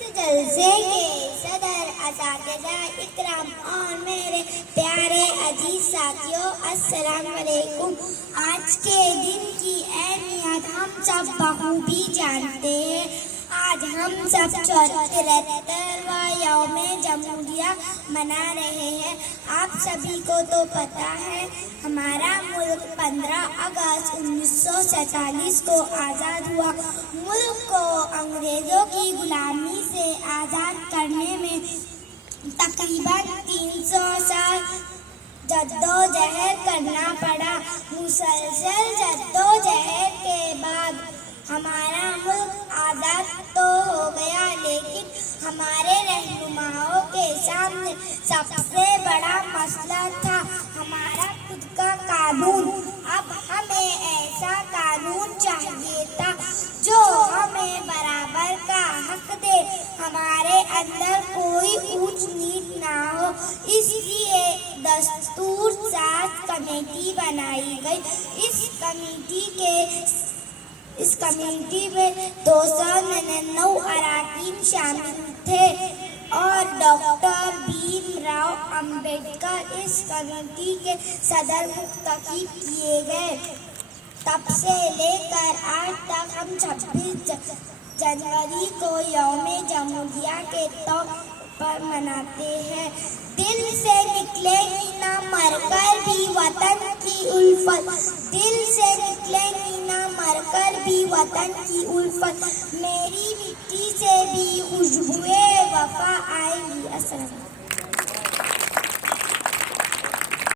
جلسے کے صدر، اساتذہ اکرام اور میرے پیارے عزیز ساتھیوں، السلام علیکم۔ آج کے دن کی اہمیت ہم سب بخوبی جانتے ہیں۔ آج ہم سب 73واں یوم جمہوریہ منا رہے ہیں۔ آپ سبھی کو تو پتہ ہے ہمارا ملک 15 اگست 1947 کو آزاد ہوا۔ ملک کو انگریزوں کی غلامی سے آزاد کرنے میں تقریباً 300 سال جدوجہد کرنا پڑا۔ مسلسل جدوجہد کے بعد ہمارا ملک آزاد تو ہو گیا، لیکن ہمارے رہنماؤں کے سامنے سب سے بڑا مسئلہ تھا ہمارا خود کا قانون۔ اب ہمیں ایسا قانون چاہیے تھا جو ہمیں برابر کا حق دے، ہمارے اندر کوئی اونچ نیچ نہ ہو۔ اس لیے دستور ساز کمیٹی بنائی گئی۔ اس کمیٹی میں 299 اراکین شامل تھے اور ڈاکٹر بھیم راؤ امبیڈکر اس کمیٹی کے صدر منتخب کیے گئے۔ تب سے لے کر آج تک ہم 26 جنوری کو یوم جمہوریہ کے طور پر مناتے ہیں۔ دل سے نکلے گی نہ مر کر بھی وطن کی الفت، دل سے نکلے گی نہ مر کر بھی وطن کی الفت، میری مٹی سے بھی خوشبوئے وفا آئے گی۔ السلام علیکم۔